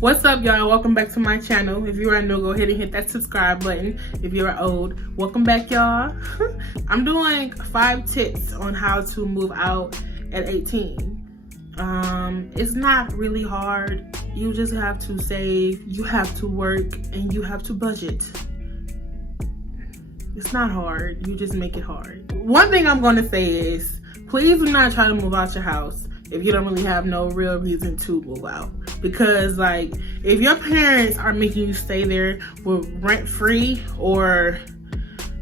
What's up, y'all? Welcome back to my channel. If you are new, go ahead and hit that subscribe button. If you're old, welcome back, y'all. I'm doing 5 tips on how to move out at 18. It's not really hard. You just have to save, you have to work, and you have to budget. It's not hard. You just make it hard. One thing I'm gonna say is, please do not try to move out your house if you don't really have no real reason to move out. Because like, if your parents are making you stay there with rent free or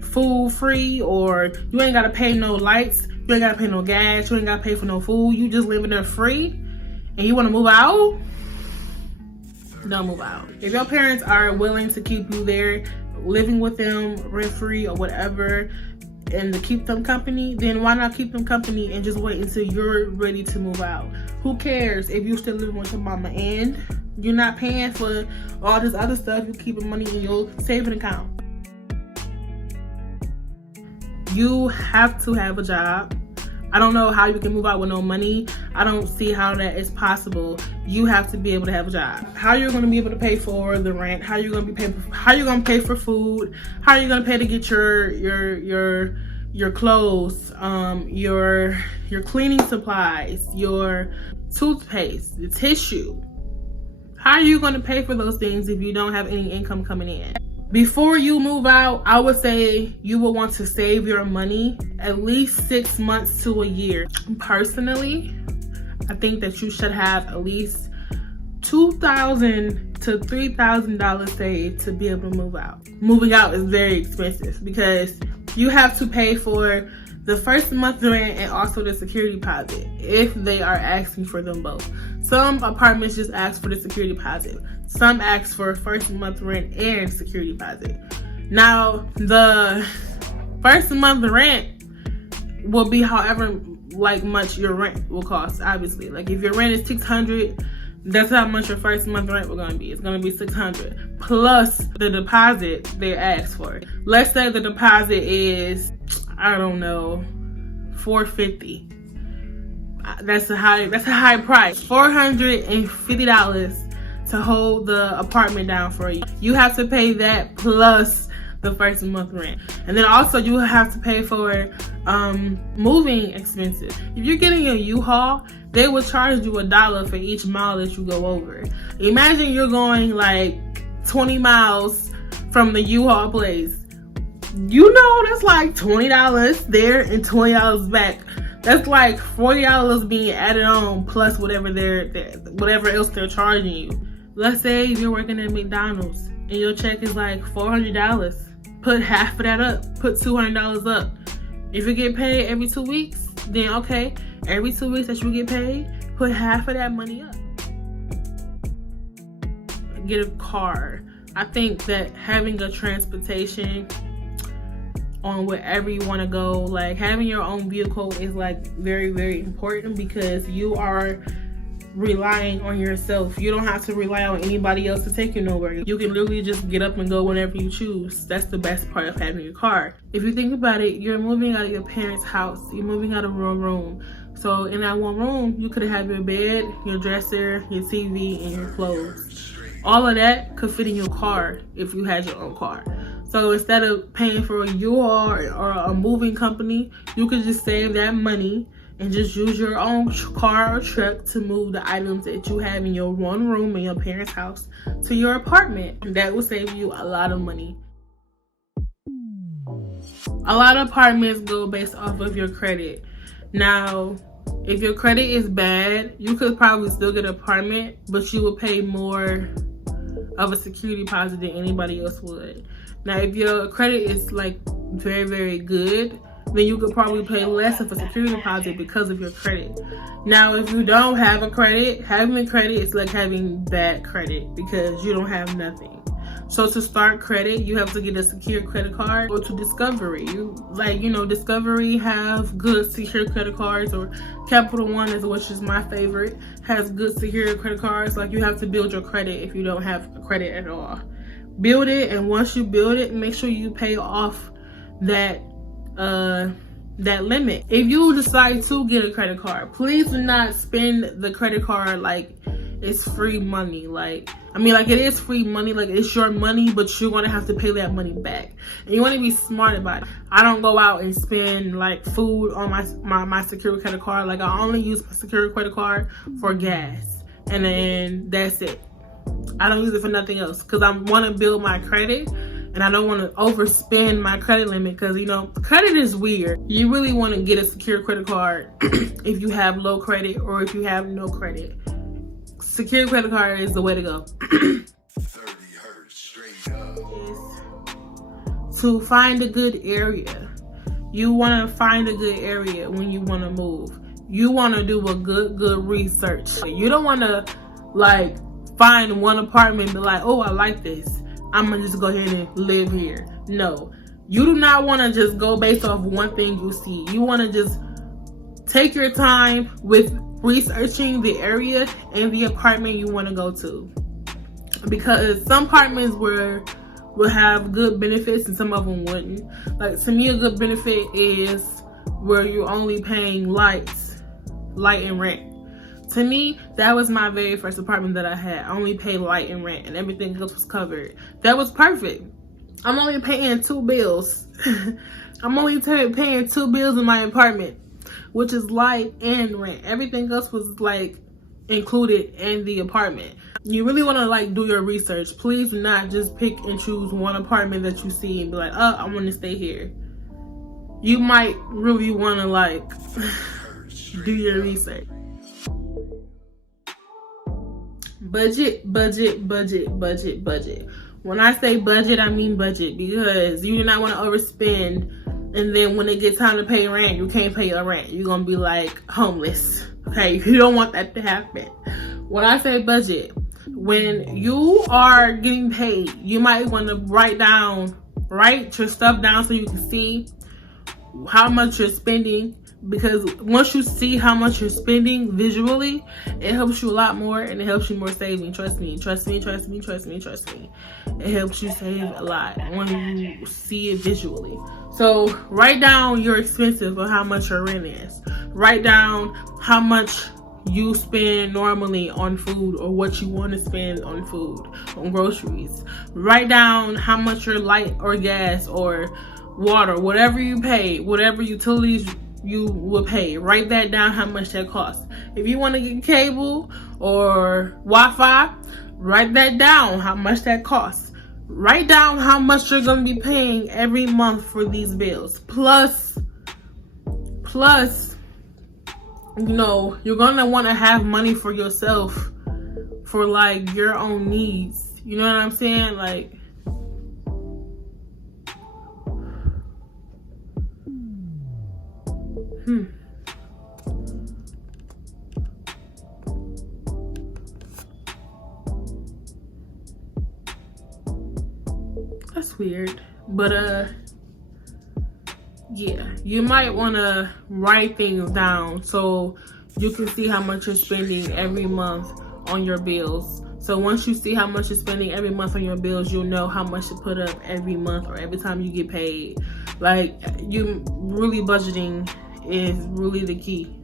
food free, or you ain't gotta pay no lights, you ain't gotta pay no gas, you ain't gotta pay for no food, you just living there free, and you wanna move out, don't move out. If your parents are willing to keep you there, living with them rent free or whatever, and to keep them company, then why not keep them company and just wait until you're ready to move out? Who cares if you still living with your mama and you're not paying for all this other stuff? You're keeping money in your saving account. You have to have a job. I don't know how you can move out with no money. I don't see how that is possible. You have to be able to have a job. How you're going to be able to pay for the rent? How you going to pay for food? How are you going to pay to get your clothes, your cleaning supplies, your toothpaste, the tissue? How are you going to pay for those things if you don't have any income coming in? Before you move out, I would say you will want to save your money at least 6 months to a year. Personally, I think that you should have at least $2,000 to $3,000 saved to be able to move out. Moving out is very expensive because you have to pay for the first month's rent and also the security deposit if they are asking for them both. Some apartments just ask for the security deposit. Some ask for first month rent and security deposit. Now, the first month rent will be however much your rent will cost, obviously. Like if your rent is $600, that's how much your first month rent will gonna be. It's gonna be $600 plus the deposit they ask for. Let's say the deposit is, I don't know, $450. That's a high price. $450 to hold the apartment down for you. You have to pay that plus the first month rent. And then also you have to pay for moving expenses. If you're getting a U-Haul, they will charge you $1 for each mile that you go over. Imagine you're going like 20 miles from the U-Haul place. You know that's like $20 there and $20 back. That's like $40 being added on plus whatever else they're charging you. Let's say you're working at McDonald's and your check is like $400. Put half of that up. Put $200 up. If you get paid every 2 weeks, then okay. Every 2 weeks that you get paid, put half of that money up. Get a car. I think that having a transportation on wherever you want to go, like having your own vehicle is like very, very important because you are relying on yourself. You don't have to rely on anybody else to take you nowhere. You can literally just get up and go whenever you choose. That's the best part of having your car. If you think about it, you're moving out of your parents' house. You're moving out of one room. So in that one room, you could have your bed, your dresser, your TV, and your clothes. All of that could fit in your car if you had your own car. So instead of paying for a U-Haul or a moving company, you could just save that money and just use your own car or truck to move the items that you have in your one room in your parents' house to your apartment. That will save you a lot of money. A lot of apartments go based off of your credit. Now, if your credit is bad, you could probably still get an apartment, but you will pay more of a security deposit than anybody else would. Now, if your credit is like very, very good, then you could probably pay less of a security deposit because of your credit. Now, if you don't have a credit, having a credit is like having bad credit because you don't have nothing. So to start credit, you have to get a secure credit card or to Discovery. Discovery have good secure credit cards, or Capital One, which is my favorite, has good secure credit cards. Like, you have to build your credit if you don't have credit at all. Build it, and once you build it, make sure you pay off that that limit. If you decide to get a credit card, please do not spend the credit card like it's free money. Like, I mean, like, it is free money, like it's your money, but you're gonna have to pay that money back, and you want to be smart about it. I don't go out and spend like food on my secure credit card. Like, I only use my secure credit card for gas, and then that's it. I don't use it for nothing else because I want to build my credit, and I don't want to overspend my credit limit because, you know, credit is weird. You really want to get a secure credit card if you have low credit or if you have no credit. Secure credit card is the way to go. 30 hertz straight up. To find a good area. You want to find a good area when you want to move. You want to do a good research. You don't want to like find one apartment and be like, oh, I like this, I'm gonna just go ahead and live here. No, you do not want to just go based off one thing you see. You want to just take your time with researching the area and the apartment you want to go to, because some apartments will have good benefits and some of them wouldn't. Like, to me, a good benefit is where you're only paying light and rent. To me, that was my very first apartment that I had. I only paid light and rent, and everything else was covered. That was perfect. I'm only paying 2 bills. I'm only paying 2 bills in my apartment, which is light and rent. Everything else was like included in the apartment. You really want to like do your research. Please do not just pick and choose one apartment that you see and be like, oh, I want to stay here. You might really want to like do your research. Budget. When I say budget, I mean budget, because you do not want to overspend, and then when it gets time to pay rent, you can't pay your rent. You're gonna be like homeless. Okay, you don't want that to happen. When I say budget, when you are getting paid, you might want to write your stuff down so you can see how much you're spending. Because once you see how much you're spending visually, it helps you a lot more, and it helps you more saving. Trust me. It helps you save a lot when you see it visually. So write down your expenses or how much your rent is. Write down how much you spend normally on food, or what you want to spend on food, on groceries. Write down how much your light or gas or water, whatever you pay, whatever utilities you will pay. Write that down, how much that costs. If you want to get cable or Wi-Fi, write that down, how much that costs. Write down how much you're going to be paying every month for these bills. Plus, you know, you're going to want to have money for yourself, for like your own needs. You know what I'm saying? Like, that's weird. But yeah, you might want to write things down so you can see how much you're spending every month on your bills. So once you see how much you're spending every month on your bills, you'll know how much to put up every month or every time you get paid. Like, you really budgeting is really the key.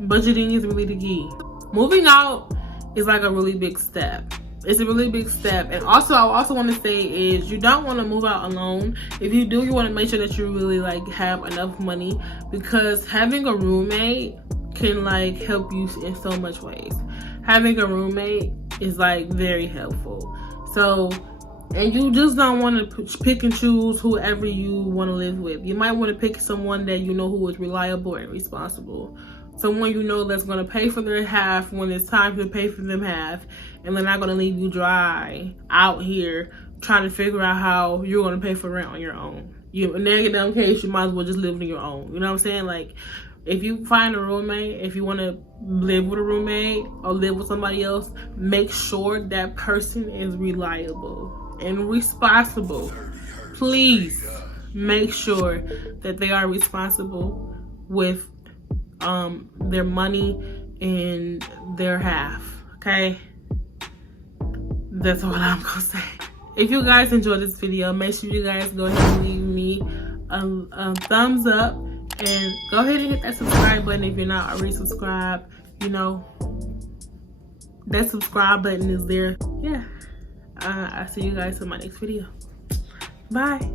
Budgeting is really the key. Moving out is like a really big step. It's a really big step. And also, I also want to say is, you don't want to move out alone. If you do, you want to make sure that you really like have enough money, because having a roommate can like help you in so much ways. Having a roommate is like very helpful. So, and you just don't want to pick and choose whoever you want to live with. You might want to pick someone that you know who is reliable and responsible. Someone you know that's going to pay for their half when it's time to pay for them half. And they're not going to leave you dry out here trying to figure out how you're going to pay for rent on your own. In that case, you might as well just live on your own. You know what I'm saying? Like, if you find a roommate, if you want to live with a roommate or live with somebody else, make sure that person is reliable and responsible. Please make sure that they are responsible with their money and their half. Okay, that's all I'm gonna say. If you guys enjoyed this video, make sure you guys go ahead and leave me a thumbs up, and go ahead and hit that subscribe button if you're not already subscribed. You know, that subscribe button is there. Yeah, I'll see you guys in my next video. Bye.